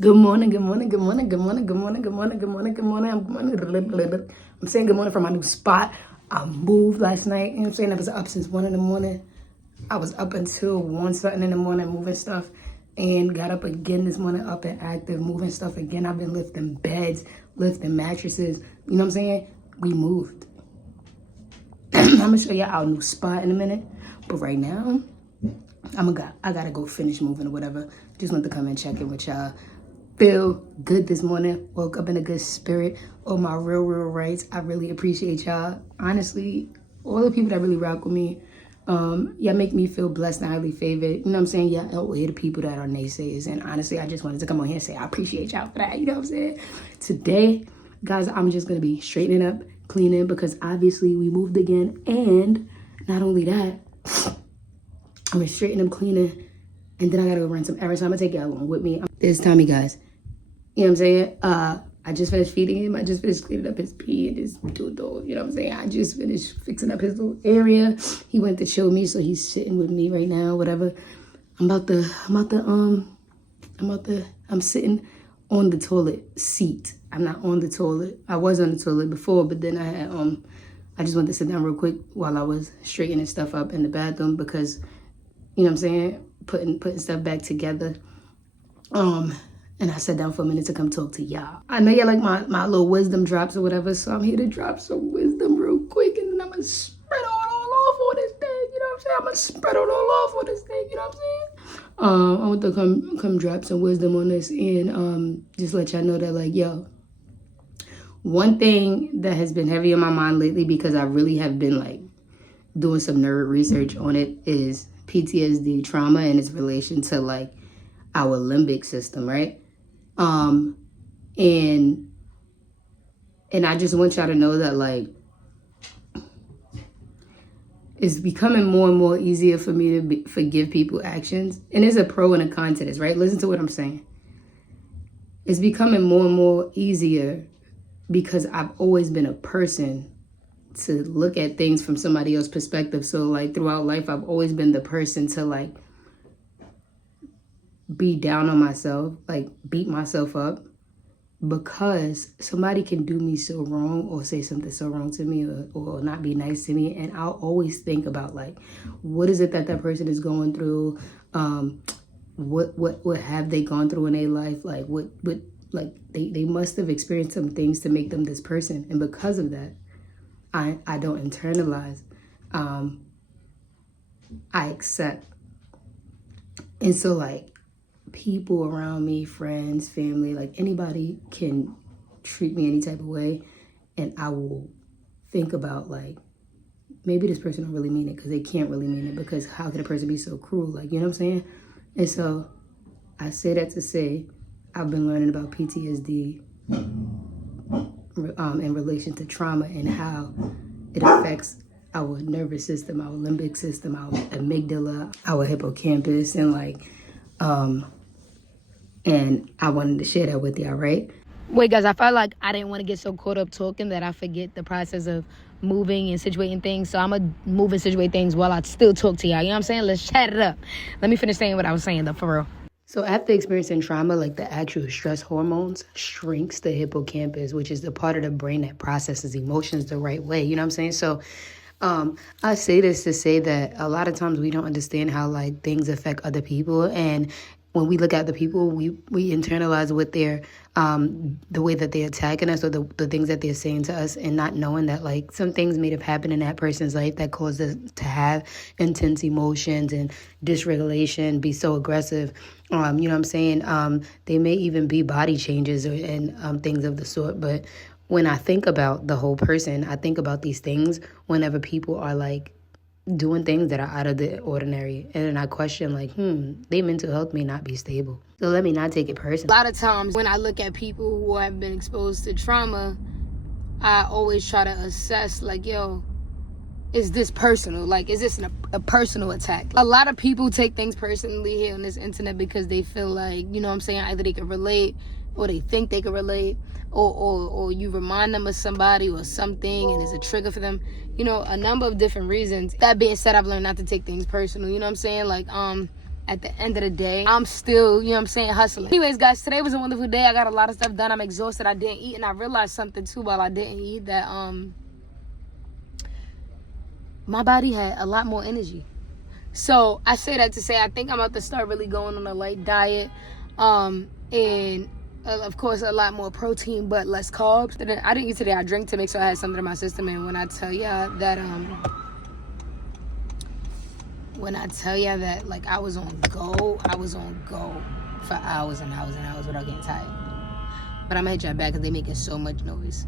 Good morning, good morning, good morning, good morning, good morning, good morning, good morning, good morning. I'm saying good morning from my new spot. I moved last night, you know what I'm saying? I was up since 1 in the morning. I was up until 1 something in the morning moving stuff and got up again this morning up and active, moving stuff again. I've been lifting beds, lifting mattresses. You know what I'm saying? We moved. I'm gonna show you our new spot in a minute. But right now, I gotta go finish moving or whatever. Just want to come and check in with y'all. Feel good this morning. Woke up in a good spirit. Oh, my real rights. I really appreciate y'all. Honestly, all the people that really rock with me, y'all make me feel blessed and highly favored. You know what I'm saying? Y'all outweigh the people that are naysayers. And honestly, I just wanted to come on here and say I appreciate y'all for that. You know what I'm saying? Today, guys, I'm just going to be straightening up, cleaning, because obviously we moved again. And not only that, I'm going to straighten up, cleaning, and then I got to go run some errands. So I'm going to take y'all along with me. This is Tommy, guys. You know what I'm saying? I just finished feeding him. I just finished cleaning up his pee and his doodle. You know what I'm saying? I just finished fixing up his little area. He went to show me, so he's sitting with me right now, whatever. I'm sitting on the toilet seat. I'm not on the toilet. I was on the toilet before, but then I just wanted to sit down real quick while I was straightening stuff up in the bathroom because, you know what I'm saying? Putting stuff back together. And I sat down for a minute to come talk to y'all. I know y'all like my little wisdom drops or whatever, so I'm here to drop some wisdom real quick, and then I'm going to spread it all off on this thing, you know what I'm saying? I'm going to spread it all off on this thing, you know what I'm saying? I want to come drop some wisdom on this and just let y'all know that, like, yo, one thing that has been heavy on my mind lately, because I really have been, like, doing some nerd research on it, is PTSD, trauma, and its relation to, like, our limbic system, right? And I just want y'all to know that, like, it's becoming more and more easier for me to forgive people's actions. And there's a pro and a con to this, right? Listen to what I'm saying. It's becoming more and more easier because I've always been a person to look at things from somebody else's perspective. So, like, throughout life, I've always been the person to, like, be down on myself, like beat myself up because somebody can do me so wrong or say something so wrong to me or not be nice to me. And I'll always think about, like, what is it that person is going through? What have they gone through in their life? Like, like they must have experienced some things to make them this person. And because of that, I don't internalize. I accept. And so, like, people around me, friends, family, like anybody can treat me any type of way, and I will think about, like, maybe this person don't really mean it, because they can't really mean it, because how could a person be so cruel? Like, you know what I'm saying? And so I say that to say I've been learning about PTSD in relation to trauma and how it affects our nervous system, our limbic system, our amygdala, our hippocampus, and like and I wanted to share that with y'all, right? Wait, guys, I felt like I didn't want to get so caught up talking that I forget the process of moving and situating things. So I'm going to move and situate things while I still talk to y'all. You know what I'm saying? Let's chat it up. Let me finish saying what I was saying, though, for real. So after experiencing trauma, like, the actual stress hormones shrinks the hippocampus, which is the part of the brain that processes emotions the right way. You know what I'm saying? So I say this to say that a lot of times we don't understand how, like, things affect other people, and when we look at the people, we internalize what they're, the way that they're attacking us or the things that they're saying to us, and not knowing that, like, some things may have happened in that person's life that caused us to have intense emotions and dysregulation, be so aggressive. You know what I'm saying? They may even be body changes and things of the sort. But when I think about the whole person, I think about these things whenever people are, like, doing things that are out of the ordinary. And then I question, like, their mental health may not be stable. So let me not take it personally. A lot of times when I look at people who have been exposed to trauma, I always try to assess, like, yo, is this personal? Like, is this a personal attack? A lot of people take things personally here on this internet because they feel like, you know what I'm saying, either they can relate or they think they can relate, or you remind them of somebody or something and it's a trigger for them. You know, a number of different reasons. That being said, I've learned not to take things personal. You know what I'm saying? Like, at the end of the day, I'm still, you know what I'm saying, hustling. Anyways, guys, today was a wonderful day. I got a lot of stuff done. I'm exhausted. I didn't eat, and I realized something too while I didn't eat, that my body had a lot more energy. So I say that to say I think I'm about to start really going on a light diet, and of course a lot more protein but less carbs. I didn't eat today. I drank to make sure I had something in my system. And when I tell y'all that like I was on go for hours and hours and hours without getting tired. But I'm gonna hit y'all back because they making so much noise.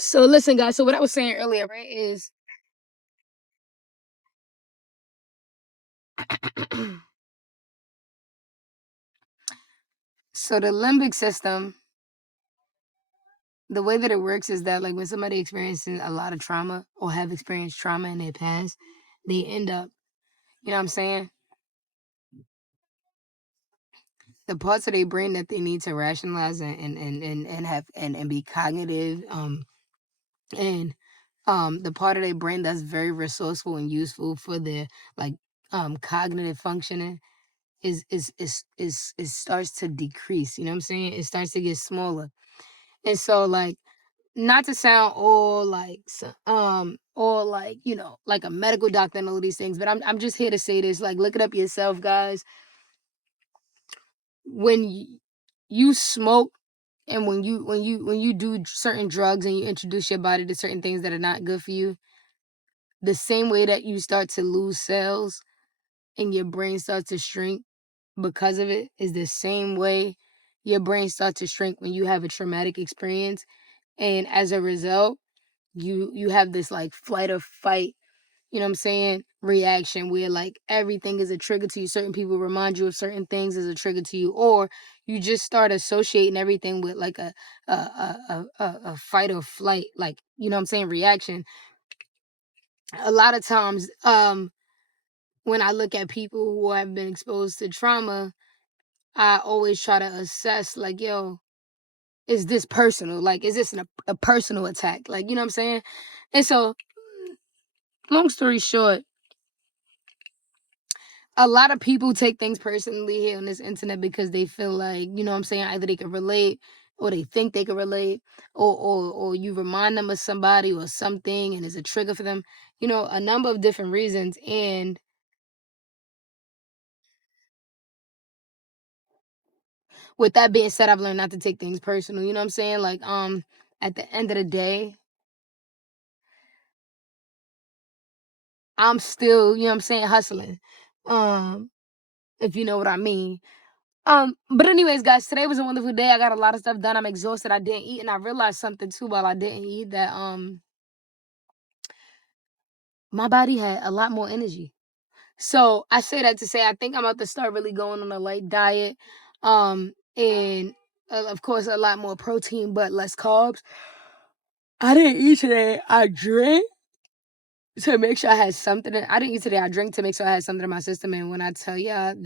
So listen, guys. So what I was saying earlier, right, is so the limbic system, the way that it works is that like when somebody experiences a lot of trauma or have experienced trauma in their past, they end up, you know what I'm saying? The parts of their brain that they need to rationalize and have and be cognitive, and the part of their brain that's very resourceful and useful for their like cognitive functioning is starts to decrease. You know what I'm saying? It starts to get smaller. And so like not to sound all like, you know, like a medical doctor and all these things, but I'm just here to say this. Like look it up yourself, guys. When you smoke and when you do certain drugs and you introduce your body to certain things that are not good for you, the same way that you start to lose cells and your brain starts to shrink because of it is the same way your brain starts to shrink when you have a traumatic experience, and as a result you have this like flight or fight, you know what I'm saying, reaction where like everything is a trigger to you. Certain people remind you of certain things as a trigger to you, or you just start associating everything with like a fight or flight, like, you know what I'm saying, reaction. A lot of times when I look at people who have been exposed to trauma, I always try to assess like, yo, is this personal? Like, is this a personal attack? Like, you know what I'm saying? And so, long story short, a lot of people take things personally here on this internet because they feel like, you know what I'm saying, either they can relate or they think they can relate, or you remind them of somebody or something and it's a trigger for them. You know, a number of different reasons. And with that being said, I've learned not to take things personal. You know what I'm saying? Like, at the end of the day, I'm still, you know what I'm saying, hustling. Um, if you know what I mean. But anyways, guys, today was a wonderful day. I got a lot of stuff done. I'm exhausted. I didn't eat, and I realized something too while I didn't eat, that my body had a lot more energy. So I say that to say I think I'm about to start really going on a light diet. And of course a lot more protein but less carbs. I didn't eat today. I drank to make sure I had something. I didn't eat today. I drank to make sure I had something in my system. And when I tell you that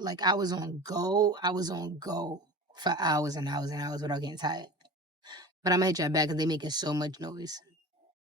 like I was on go, for hours and hours and hours without getting tired. But I'm gonna hit y'all back because they making so much noise.